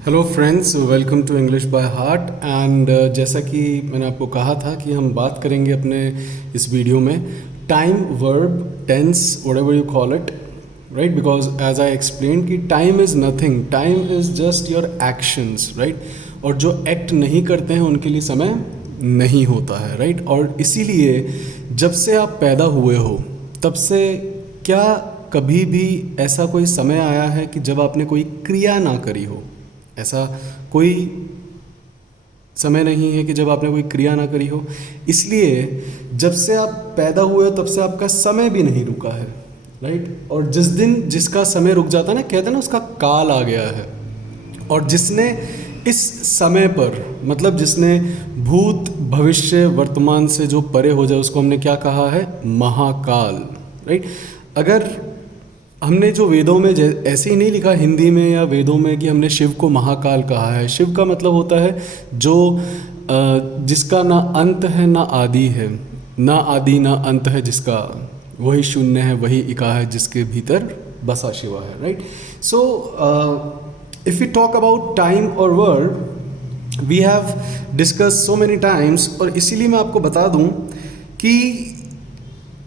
Hello friends, welcome to English by heart. And जैसा कि मैंने आपको कहा था कि हम बात करेंगे अपने इस वीडियो में time, verb, tense, whatever you call it, right? Because as I explain कि time is nothing, time is just your actions, right? और जो एक्ट नहीं करते हैं उनके लिए समय नहीं होता है, राइट? और इसीलिए जब से आप पैदा हुए हो तब से क्या कभी भी ऐसा कोई समय आया है कि जब आपने कोई क्रिया ना करी हो? ऐसा कोई समय नहीं है कि जब आपने कोई क्रिया ना करी हो। इसलिए जब से आप पैदा हुए हो तब से आपका समय भी नहीं रुका है, राइट? और जिस दिन जिसका समय रुक जाता है ना, कहते हैं ना उसका काल आ गया है। और जिसने इस समय पर, मतलब जिसने भूत, भविष्य, वर्तमान से जो परे हो जाए उसको हमने क्या कहा है? महाकाल, राइट? अगर हमने जो वेदों में ऐसे ही नहीं लिखा हिंदी में या वेदों में कि हमने शिव को महाकाल कहा है। शिव का मतलब होता है जो जिसका ना अंत है ना आदि है, ना आदि ना अंत है जिसका, वही शून्य है, वही इका है जिसके भीतर बसा शिवा है, right? So if you talk about time और word, we have discuss so many times. और इसीलिए मैं आपको बता दूं कि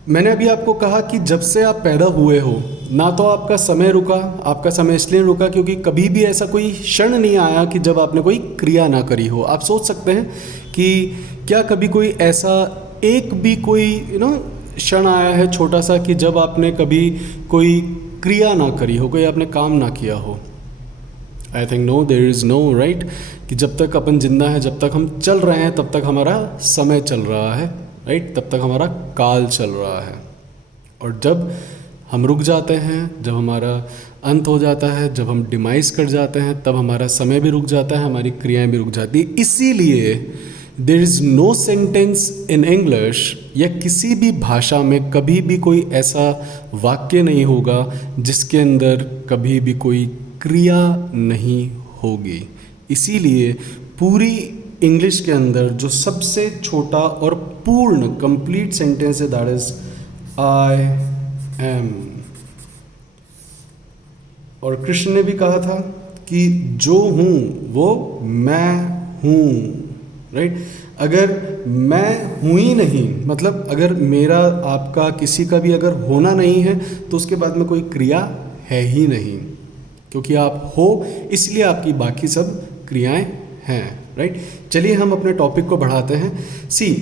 मैंने अभी आपको कहा कि जब से आप पैदा हुए हो ना तो आपका समय रुका। आपका समय इसलिए रुका क्योंकि कभी भी ऐसा कोई क्षण नहीं आया कि जब आपने कोई क्रिया ना करी हो। आप सोच सकते हैं कि क्या कभी कोई ऐसा एक भी कोई क्षण आया है छोटा सा कि जब आपने कभी कोई क्रिया ना करी हो, कोई आपने काम ना किया हो? I think no, there is no, right? कि जब तक अपन जिंदा हैं, जब तक हम चल रहे हैं, तब तक हमारा समय चल रहा है, राइट? तब तक हमारा काल चल रहा है। और जब हम रुक जाते हैं, जब हमारा अंत हो जाता है, जब हम डिमाइस कर जाते हैं, तब हमारा समय भी रुक जाता है, हमारी क्रियाएं भी रुक जाती है। इसीलिए there is no sentence in English या किसी भी भाषा में कभी भी कोई ऐसा वाक्य नहीं होगा जिसके अंदर कभी भी कोई क्रिया नहीं होगी। इसीलिए पूरी इंग्लिश के अंदर जो सबसे छोटा और पूर्ण कंप्लीट सेंटेंस है, दैट इज आई एम। और कृष्ण ने भी कहा था कि जो हूं वो मैं हूं, राइट? अगर मैं हूं ही नहीं, मतलब अगर मेरा, आपका, किसी का भी अगर होना नहीं है तो उसके बाद में कोई क्रिया है ही नहीं, क्योंकि आप हो इसलिए आपकी बाकी सब क्रियाएं हैं, राइट? चलिए हम अपने टॉपिक को बढ़ाते हैं। सी,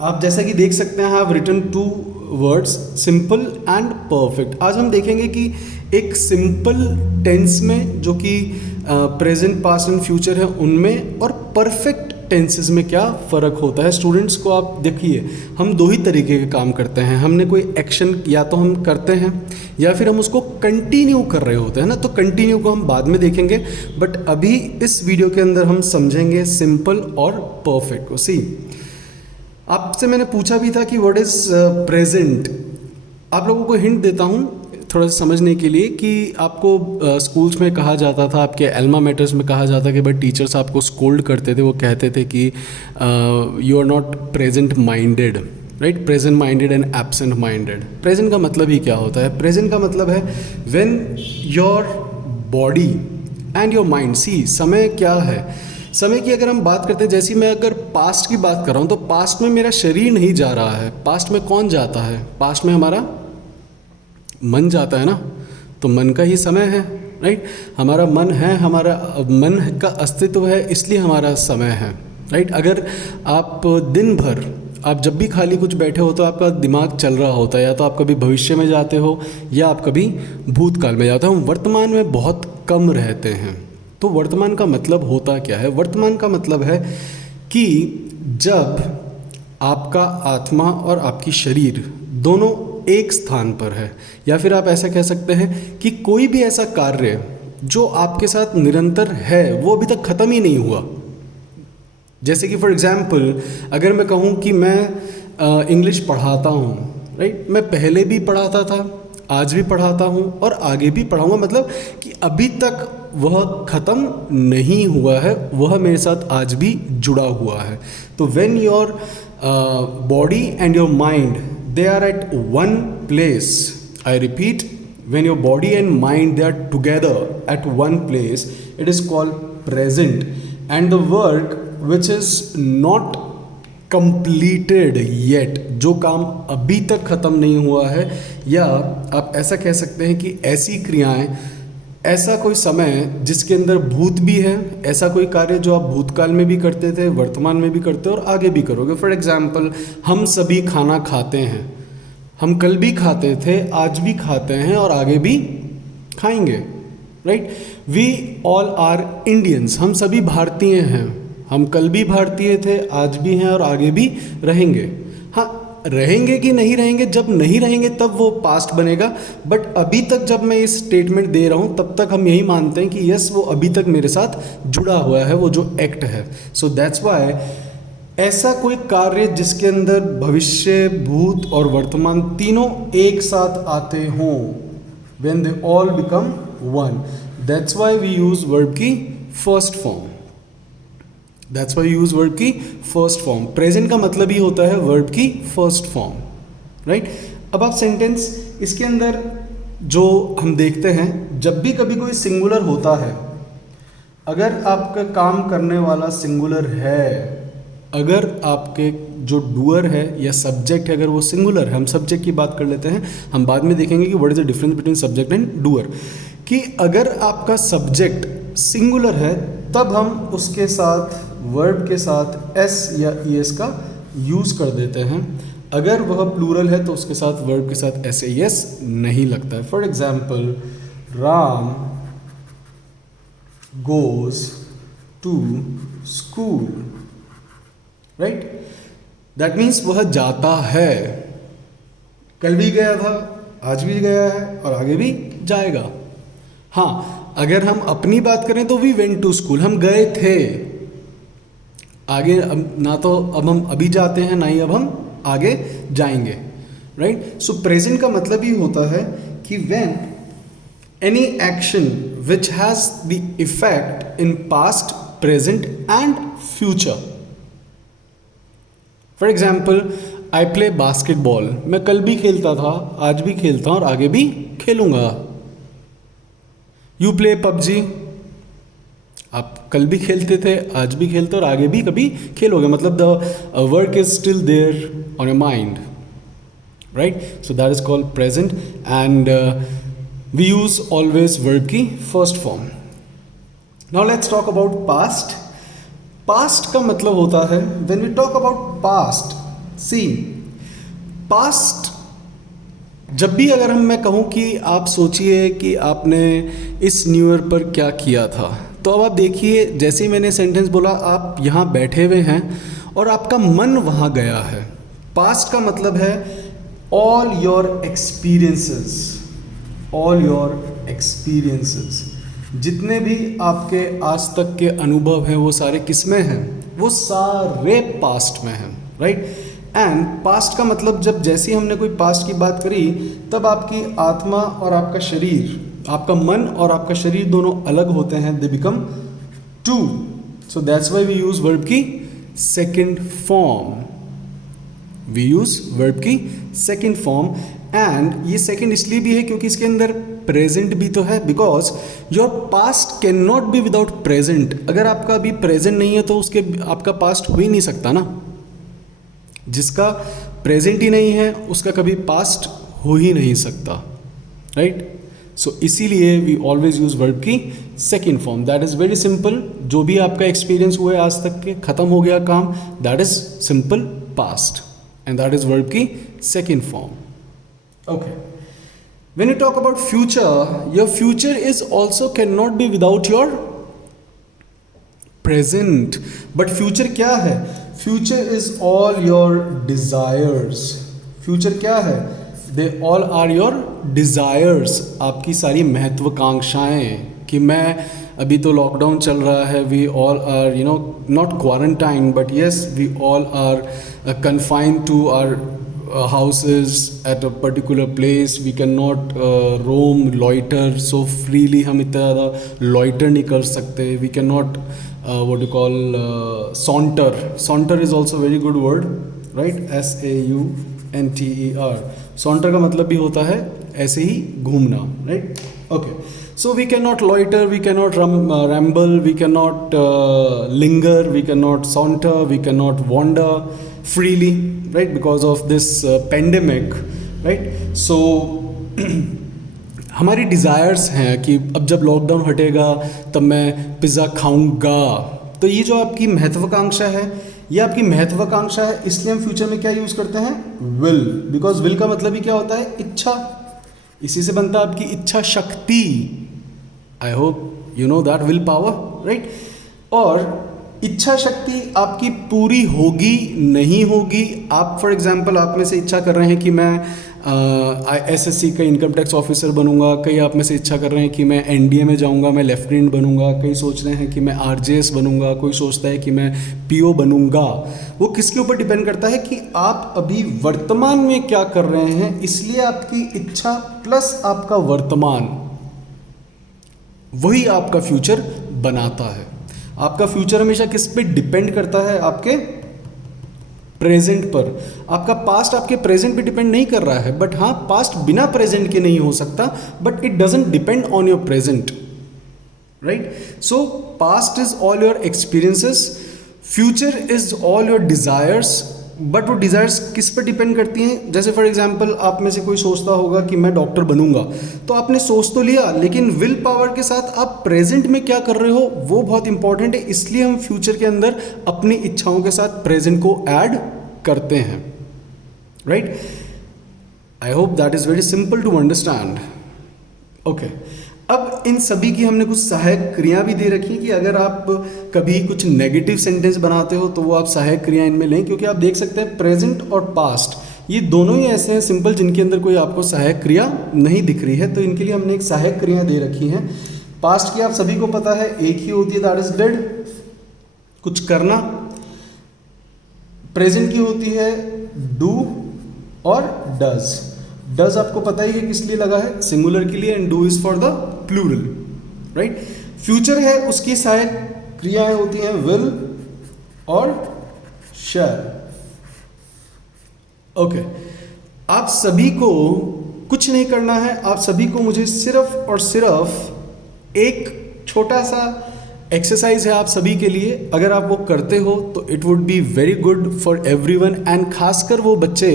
आप जैसा कि देख सकते हैं, I have written 2 words, simple and perfect. आज हम देखेंगे कि एक सिंपल टेंस में जो कि प्रेजेंट, पास्ट एंड फ्यूचर है उनमें, और परफेक्ट टेंसेस में क्या फ़र्क होता है। स्टूडेंट्स को आप देखिए, हम 2 ही तरीके के काम करते हैं। हमने कोई एक्शन या तो हम करते हैं या फिर हम उसको कंटिन्यू कर रहे होते हैं ना, तो कंटिन्यू को हम बाद में देखेंगे, बट अभी इस वीडियो के अंदर हम समझेंगे सिंपल और परफेक्ट को। सी, आपसे मैंने पूछा भी था कि व्हाट इज़ प्रेजेंट। आप लोगों को हिंट देता हूँ थोड़ा सा समझने के लिए कि आपको स्कूल्स में कहा जाता था, आपके एल्मा मैटर्स में कहा जाता कि भाई टीचर्स आपको स्कोल्ड करते थे, वो कहते थे कि you are not present minded, right? Present minded and absent minded. Present का मतलब ही क्या होता है? प्रेजेंट का मतलब है when your body and your mind, see, समय क्या है? समय की अगर हम बात करते हैं, जैसे मैं अगर पास्ट की बात कर रहा हूँ तो पास्ट में मेरा शरीर नहीं जा रहा है। पास्ट में कौन जाता है? पास्ट में हमारा मन जाता है ना, तो मन का ही समय है, राइट? हमारा मन है, हमारा मन का अस्तित्व है, इसलिए हमारा समय है, राइट? अगर आप दिन भर, आप जब भी खाली कुछ बैठे हो तो आपका दिमाग चल रहा होता है, या तो आप कभी भविष्य में जाते हो या आप कभी भूतकाल में जाते हो। हम वर्तमान में बहुत कम रहते हैं। तो वर्तमान का मतलब होता क्या है? वर्तमान का मतलब है कि जब आपका आत्मा और आपकी शरीर दोनों एक स्थान पर है, या फिर आप ऐसा कह सकते हैं कि कोई भी ऐसा कार्य जो आपके साथ निरंतर है वो अभी तक ख़त्म ही नहीं हुआ। जैसे कि फॉर एग्जाम्पल अगर मैं कहूँ कि मैं इंग्लिश पढ़ाता हूँ, राइट? मैं पहले भी पढ़ाता था, आज भी पढ़ाता हूँ और आगे भी पढ़ाऊँगा, मतलब कि अभी तक वह ख़त्म नहीं हुआ है, वह मेरे साथ आज भी जुड़ा हुआ है। तो when your body and your mind, they are at one place, I repeat, when your body and mind they are together at one place, it is called present. And the work which is not completed yet, जो काम अभी तक ख़त्म नहीं हुआ है, या आप ऐसा कह सकते हैं कि ऐसी क्रियाएं, ऐसा कोई समय जिसके अंदर भूत भी है, ऐसा कोई कार्य जो आप भूतकाल में भी करते थे, वर्तमान में भी करते हो और आगे भी करोगे. फॉर एग्जाम्पल, हम सभी खाना खाते हैं, हम कल भी खाते थे, आज भी खाते हैं और आगे भी खाएंगे. Right. We all are Indians, हम सभी भारतीय हैं, हम कल भी भारतीय थे, आज भी हैं और आगे भी रहेंगे. हाँ, रहेंगे कि नहीं रहेंगे, जब नहीं रहेंगे तब वो पास्ट बनेगा, बट अभी तक जब मैं ये स्टेटमेंट दे रहा हूँ तब तक हम यही मानते हैं कि यस वो अभी तक मेरे साथ जुड़ा हुआ है, वो जो एक्ट है. सो दैट्स वाई ऐसा कोई कार्य जिसके अंदर भविष्य, भूत और वर्तमान तीनों एक साथ आते हों, when they all become one, that's why we use verb की first form. That's why use verb की फर्स्ट फॉर्म. प्रेजेंट का मतलब ही होता है वर्ब की फर्स्ट फॉर्म. राइट. अब आप सेंटेंस इसके अंदर जो हम देखते हैं, जब भी कभी कोई सिंगुलर होता है, अगर आपका काम करने वाला सिंगुलर है, अगर आपके जो डूअर है या सब्जेक्ट है अगर वो सिंगुलर है, हम सब्जेक्ट की बात कर लेते हैं, हम बाद में देखेंगे कि what is the difference between subject and doer, कि अगर आपका सब्जेक्ट सिंगुलर है तब हम उसके साथ वर्ब के साथ एस या ई एस का यूज़ कर देते हैं. अगर वह प्लूरल है तो उसके साथ वर्ब के साथ एस ए एस नहीं लगता है. For example, Ram goes to school. Right. That means वह जाता है, कल भी गया था, आज भी गया है और आगे भी जाएगा. हाँ, अगर हम अपनी बात करें तो वी वेंट टू स्कूल, हम गए थे. आगे अब ना तो अब हम अभी जाते हैं, ना ही अब हम आगे जाएंगे. राइट. सो प्रेजेंट का मतलब ही होता है कि when any action which has the effect in past, present and future. For example, I play basketball, मैं कल भी खेलता था, आज भी खेलता हूँ और आगे भी खेलूंगा. यू प्ले पबजी, आप कल भी खेलते थे, आज भी खेलते और आगे भी कभी खेलोगे, मतलब the work is still there on your mind. Right. So that is called present and we use always verb की first form. Now let's talk about past. Past का मतलब होता है, when we talk about past, see past, जब भी अगर मैं कहूँ कि आप सोचिए कि आपने इस न्यू ईयर पर क्या किया था, तो अब आप देखिए, जैसे ही मैंने सेंटेंस बोला, आप यहाँ बैठे हुए हैं और आपका मन वहाँ गया है. पास्ट का मतलब है all your experiences, all your experiences, जितने भी आपके आज तक के अनुभव हैं वो सारे किस में हैं, वो सारे पास्ट में हैं. राइट. एंड पास्ट का मतलब, जब जैसे ही हमने कोई पास्ट की बात करी, तब आपकी आत्मा और आपका शरीर, आपका मन और आपका शरीर दोनों अलग होते हैं, they become two. So that's why we use verb की second form. We use verb की सेकेंड फॉर्म. एंड ये सेकेंड इसलिए भी है क्योंकि इसके अंदर प्रेजेंट भी तो है, because your past can not be without present. अगर आपका अभी प्रेजेंट नहीं है तो उसके आपका पास्ट हो ही नहीं सकता ना. जिसका प्रेजेंट ही नहीं है उसका कभी पास्ट हो ही नहीं सकता. राइट. सो इसीलिए वी ऑलवेज यूज वर्ब की second form. That is very simple. जो भी आपका एक्सपीरियंस हुआ है आज तक के, खत्म हो गया काम, that is simple past and that is verb की second form. Okay. When you talk about future, your future is also can not be without your present. But future क्या है? Future is all your desires. Future क्या है? They all are your desires. आपकी सारी महत्वाकांक्षाएं, कि मैं अभी तो लॉकडाउन चल रहा है, we all are not quarantine, but yes we all are confined to our houses at a particular place. We cannot roam, loiter so freely. हम इतना ज़्यादा loiter नहीं कर सकते. We cannot what you call saunter. Saunter is also a very good word, right? SAUNTER. सॉन्टर का मतलब भी होता है ऐसे ही घूमना, right? Okay, so we can not loiter, we can not ramble, we can not linger, we can not saunter, we can not wander freely, right, because of this pandemic, right? So हमारी desires हैं कि अब जब lockdown हटेगा तब मैं pizza खाऊंगा। तो ये जो आपकी महत्वाकांक्षा है, ये आपकी महत्वाकांक्षा है, इसलिए हम फ्यूचर में क्या यूज़ करते हैं? विल, बिकॉज विल का मतलब ही क्या होता है? इच्छा। इसी से बनता है आपकी इच्छा शक्ति। I hope you know that, will power, right? और इच्छा शक्ति आपकी पूरी होगी नहीं होगी। आप फॉर एग्जांपल, आप में से इच्छा कर रहे हैं कि मैं एसएससी का इनकम टैक्स ऑफिसर बनूंगा, कई आप में से इच्छा कर रहे हैं कि मैं एनडीए में जाऊंगा, मैं लेफ्टिनेंट बनूंगा, कई सोच रहे हैं कि मैं आरजेएस बनूंगा, कोई सोचता है कि मैं पीओ बनूंगा। वो किसके ऊपर डिपेंड करता है कि आप अभी वर्तमान में क्या कर रहे हैं। इसलिए आपकी इच्छा प्लस आपका वर्तमान, वही आपका फ्यूचर बनाता है। आपका फ्यूचर हमेशा किस पे डिपेंड करता है? आपके प्रेजेंट पर। आपका पास्ट आपके प्रेजेंट पे डिपेंड नहीं कर रहा है, बट हाँ, पास्ट बिना प्रेजेंट के नहीं हो सकता, but it doesn't depend on your present, right? So past is all your experiences, future is all your desires, but वो डिज़ायर्स किस पर डिपेंड करती हैं? जैसे फॉर एग्जांपल, आप में से कोई सोचता होगा कि मैं डॉक्टर बनूंगा, तो आपने सोच तो लिया, लेकिन विल पावर के साथ आप प्रेजेंट में क्या कर रहे हो वो बहुत इंपॉर्टेंट है। इसलिए हम फ्यूचर के अंदर अपनी इच्छाओं के साथ प्रेजेंट को ऐड करते हैं, right? I hope that is very simple to understand. Okay, अब इन सभी की हमने कुछ सहायक क्रिया भी दे रखी कि अगर आप कभी कुछ नेगेटिव सेंटेंस बनाते हो तो वो आप सहायक क्रिया इनमें लें, क्योंकि आप देख सकते हैं प्रेजेंट और पास्ट ये दोनों ही ऐसे हैं सिंपल, जिनके अंदर कोई आपको सहायक क्रिया नहीं दिख रही है। तो इनके लिए हमने एक सहायक क्रिया दे रखी है। पास्ट की आप सभी को पता है, एक ही होती है, दैट इज डिड, कुछ करना। प्रेजेंट की होती है डू और डज। डज आपको पता ही है किस लिए लगा है? सिंगुलर के लिए, and do is for the plural, right? Future है, उसकी सहायक क्रियाएं होती हैं विल और शैल। ओके, आप सभी को कुछ नहीं करना है, आप सभी को मुझे सिर्फ और सिर्फ एक छोटा सा एक्सरसाइज है आप सभी के लिए। अगर आप वो करते हो तो it would be very good for everyone, and खासकर वो बच्चे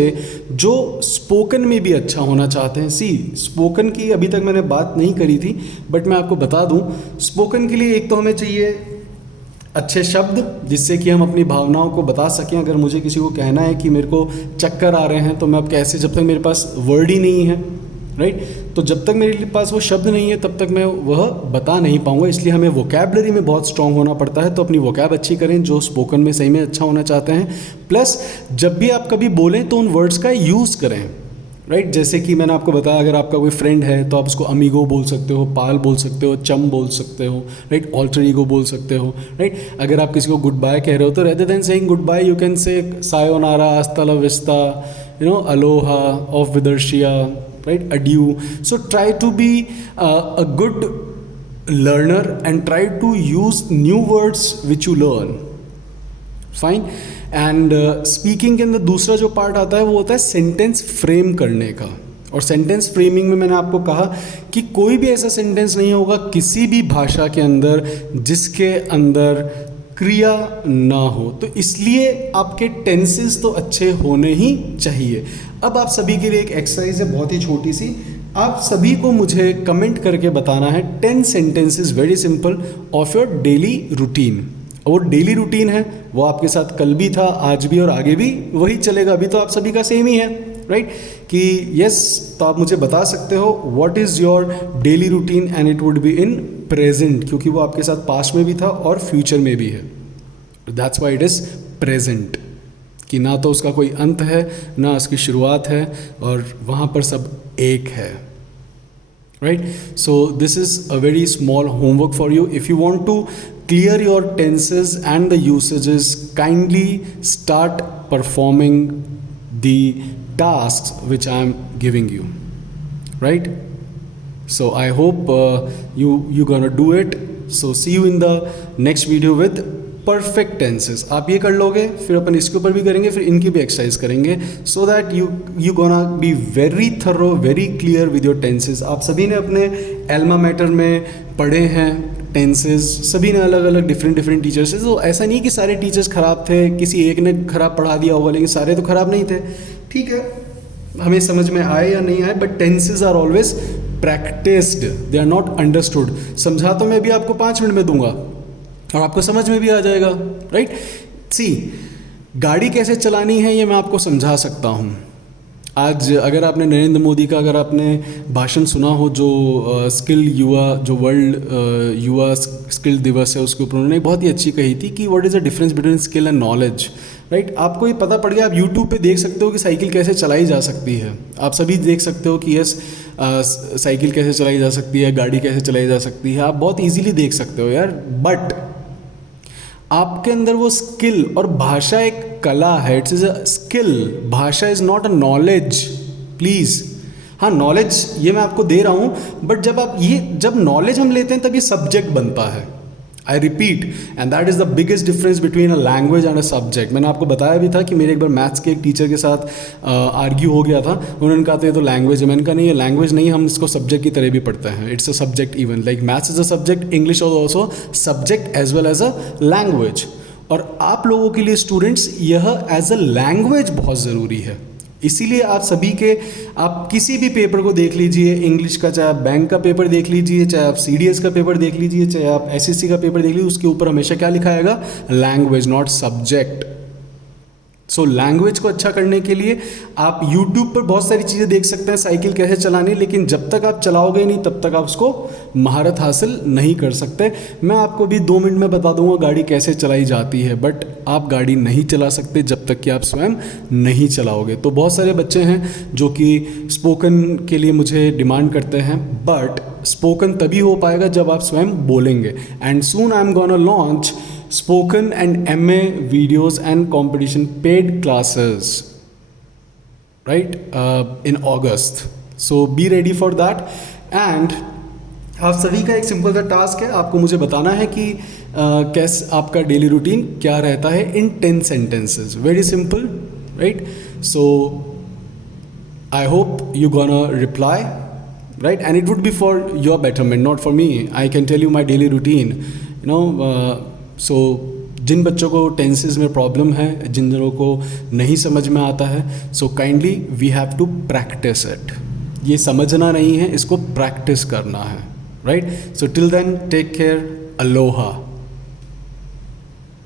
जो स्पोकन में भी अच्छा होना चाहते हैं। सी, स्पोकन की अभी तक मैंने बात नहीं करी थी, बट मैं आपको बता दूं, स्पोकन के लिए एक तो हमें चाहिए अच्छे शब्द, जिससे कि हम अपनी भावनाओं को बता सकें। अगर मुझे किसी को कहना है कि मेरे को चक्कर आ रहे हैं, तो मैं अब कैसे, जब तक मेरे पास वर्ड ही नहीं है, राइट? तो जब तक मेरे पास वो शब्द नहीं है तब तक मैं वह बता नहीं पाऊंगा। इसलिए हमें वोकैबलरी में बहुत स्ट्रांग होना पड़ता है। तो अपनी वोकैब अच्छी करें जो स्पोकन में सही में अच्छा होना चाहते हैं। प्लस जब भी आप कभी बोलें तो उन वर्ड्स का यूज़ करें, राइट? जैसे कि मैंने आपको बताया, अगर आपका कोई फ्रेंड है तो आप उसको अमीगो बोल सकते हो, पाल बोल सकते हो, चम बोल सकते हो, राइट? ऑल्टर ईगो बोल सकते हो, राइट? अगर आप किसी को गुड बाय कह रहे हो तो rather than saying good bye you can say sayonara, हasta la vista, aloha, auf wiedersehen, right? Adieu. So try to be a good learner and try to use new words which you learn. Fine. And speaking के अंदर दूसरा जो part आता है वो होता है सेंटेंस फ्रेम करने का। और सेंटेंस फ्रेमिंग में मैंने आपको कहा कि कोई भी ऐसा सेंटेंस नहीं होगा किसी भी भाषा के अंदर जिसके अंदर क्रिया ना हो। तो इसलिए आपके टेंसेस तो अच्छे होने ही चाहिए। अब आप सभी के लिए एक एक्सरसाइज है बहुत ही छोटी सी। आप सभी को मुझे कमेंट करके बताना है 10 sentences, very simple, of your daily routine. वो डेली रूटीन है, वो आपके साथ कल भी था, आज भी और आगे भी वही चलेगा। अभी तो आप सभी का सेम ही है, राइट? कि यस, तो आप मुझे बता सकते हो what is your daily routine and it would be in present, क्योंकि वो आपके साथ पास्ट में भी था और फ्यूचर में भी है। That's why it is present, कि ना तो उसका कोई अंत है ना उसकी शुरुआत है, और वहाँ पर सब एक है, right? So this is a very small homework for you. If you want to clear your tenses and the usages, kindly start performing the tasks which I am giving you, right? So I hope you're gonna do it. So see you in the next video with perfect tenses. आप ये कर लोगे, फिर अपन इसके ऊपर भी करेंगे, फिर इनकी भी एक्सरसाइज करेंगे, so that you gonna be very thorough, very clear with your tenses. आप सभी ने अपने एल्मा मैटर में पढ़े हैं टेंसेस, सभी ने अलग अलग डिफरेंट टीचर्स से। तो ऐसा नहीं कि सारे टीचर्स ख़राब थे, किसी एक ने ख़राब पढ़ा दिया होगा, लेकिन सारे तो ख़राब नहीं थे। ठीक है, हमें समझ में आए या नहीं आए, but tenses are always practised, they are not understood. समझा तो मैं भी आपको 5 मिनट में दूंगा और आपको समझ में भी आ जाएगा, राइट। सी, गाड़ी कैसे चलानी है ये मैं आपको समझा सकता हूँ। आज अगर आपने नरेंद्र मोदी का अगर आपने भाषण सुना हो, जो स्किल युवा, जो वर्ल्ड युवा स्किल दिवस है, उसके ऊपर उन्होंने बहुत ही अच्छी कही थी कि what is the difference between skill and knowledge, right. आपको ये पता पड़ गया, आप यूट्यूब पे देख सकते हो कि साइकिल कैसे चलाई जा सकती है। आप सभी देख सकते हो कि यस, साइकिल कैसे चलाई जा सकती है, गाड़ी कैसे चलाई जा सकती है, आप बहुत ईजीली देख सकते हो यार। बट आपके अंदर वो स्किल, और भाषा एक कला है, इट्स इज अ स्किल, भाषा is not a knowledge, please. हाँ, नॉलेज ये मैं आपको दे रहा हूँ, बट जब नॉलेज हम लेते हैं तब ये सब्जेक्ट बनता है। I repeat, and that is the biggest difference between a language and a subject. मैंने आपको बताया भी था कि मेरे एक बार मैथ्स के एक टीचर के साथ आर्ग्यू हो गया था। उन्होंने कहा था ये तो लैंग्वेज है। मैंने कहा नहीं, ये लैंग्वेज नहीं, हम इसको सब्जेक्ट की तरह भी पढ़ते हैं। It's a subject even, like maths is a subject, English is also subject as well as a language. और आप लोगों के लिए स्टूडेंट्स यह एज अ लैंग्वेज बहुत ज़रूरी है। इसीलिए आप सभी के, आप किसी भी पेपर को देख लीजिए, इंग्लिश का, चाहे आप बैंक का पेपर देख लीजिए, चाहे आप CDS का पेपर देख लीजिए, चाहे आप SSC का पेपर देख लीजिए, उसके ऊपर हमेशा क्या लिखा आएगा? Language, not subject. So language को अच्छा करने के लिए आप YouTube पर बहुत सारी चीज़ें देख सकते हैं, साइकिल कैसे चलानी, लेकिन जब तक आप चलाओगे नहीं तब तक आप उसको महारत हासिल नहीं कर सकते। मैं आपको भी 2 मिनट में बता दूंगा गाड़ी कैसे चलाई जाती है, बट आप गाड़ी नहीं चला सकते जब तक कि आप स्वयं नहीं चलाओगे। तो बहुत सारे बच्चे हैं जो कि स्पोकन के लिए मुझे डिमांड करते हैं, बट स्पोकन तभी हो पाएगा जब आप स्वयं बोलेंगे। And soon I am gonna launch spoken and MA videos and competition paid classes, right, in August. So be ready for that. And आप सभी का एक सिंपल सा टास्क है, आपको मुझे बताना है कि कैसे आपका डेली रूटीन क्या रहता है इन 10 sentences. Very simple, right? So I hope you gonna reply, right? And it would be for your betterment, not for me. I can tell you my daily routine, you know. सो जिन बच्चों को tenses में problem है, जिन जनों को नहीं समझ में आता है, so kindly we have to practise it. ये समझना नहीं है, इसको प्रैक्टिस करना है, right. So till then take care, Aloha.